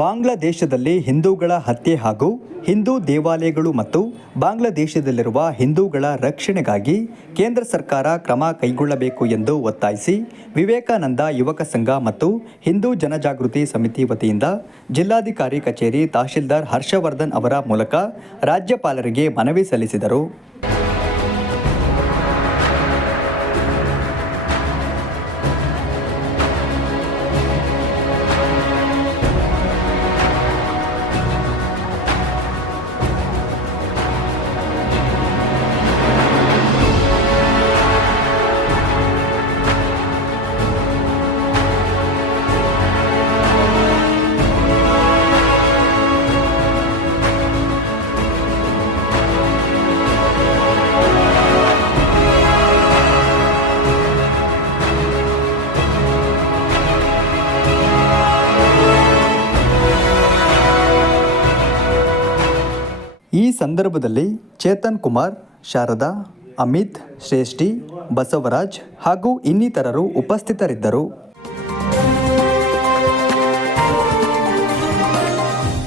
ಬಾಂಗ್ಲಾದೇಶದಲ್ಲಿ ಹಿಂದೂಗಳ ಹತ್ಯೆ ಹಾಗೂ ಹಿಂದೂ ದೇವಾಲಯಗಳು ಮತ್ತು ಬಾಂಗ್ಲಾದೇಶದಲ್ಲಿರುವ ಹಿಂದೂಗಳ ರಕ್ಷಣೆಗಾಗಿ ಕೇಂದ್ರ ಸರ್ಕಾರ ಕ್ರಮ ಕೈಗೊಳ್ಳಬೇಕು ಎಂದು ಒತ್ತಾಯಿಸಿ ವಿವೇಕಾನಂದ ಯುವಕ ಸಂಘ ಮತ್ತು ಹಿಂದೂ ಜನಜಾಗೃತಿ ಸಮಿತಿ ವತಿಯಿಂದ ಜಿಲ್ಲಾಧಿಕಾರಿ ಕಚೇರಿ ತಹಶೀಲ್ದಾರ್ ಹರ್ಷವರ್ಧನ್ ಅವರ ಮೂಲಕ ರಾಜ್ಯಪಾಲರಿಗೆ ಮನವಿ ಸಲ್ಲಿಸಿದರು. ಈ ಸಂದರ್ಭದಲ್ಲಿ ಚೇತನ್ ಕುಮಾರ್, ಶಾರದಾ, ಅಮಿತ್, ಶ್ರೇಷ್ಠಿ, ಬಸವರಾಜ್ ಹಾಗೂ ಇನ್ನಿತರರು ಉಪಸ್ಥಿತರಿದ್ದರು.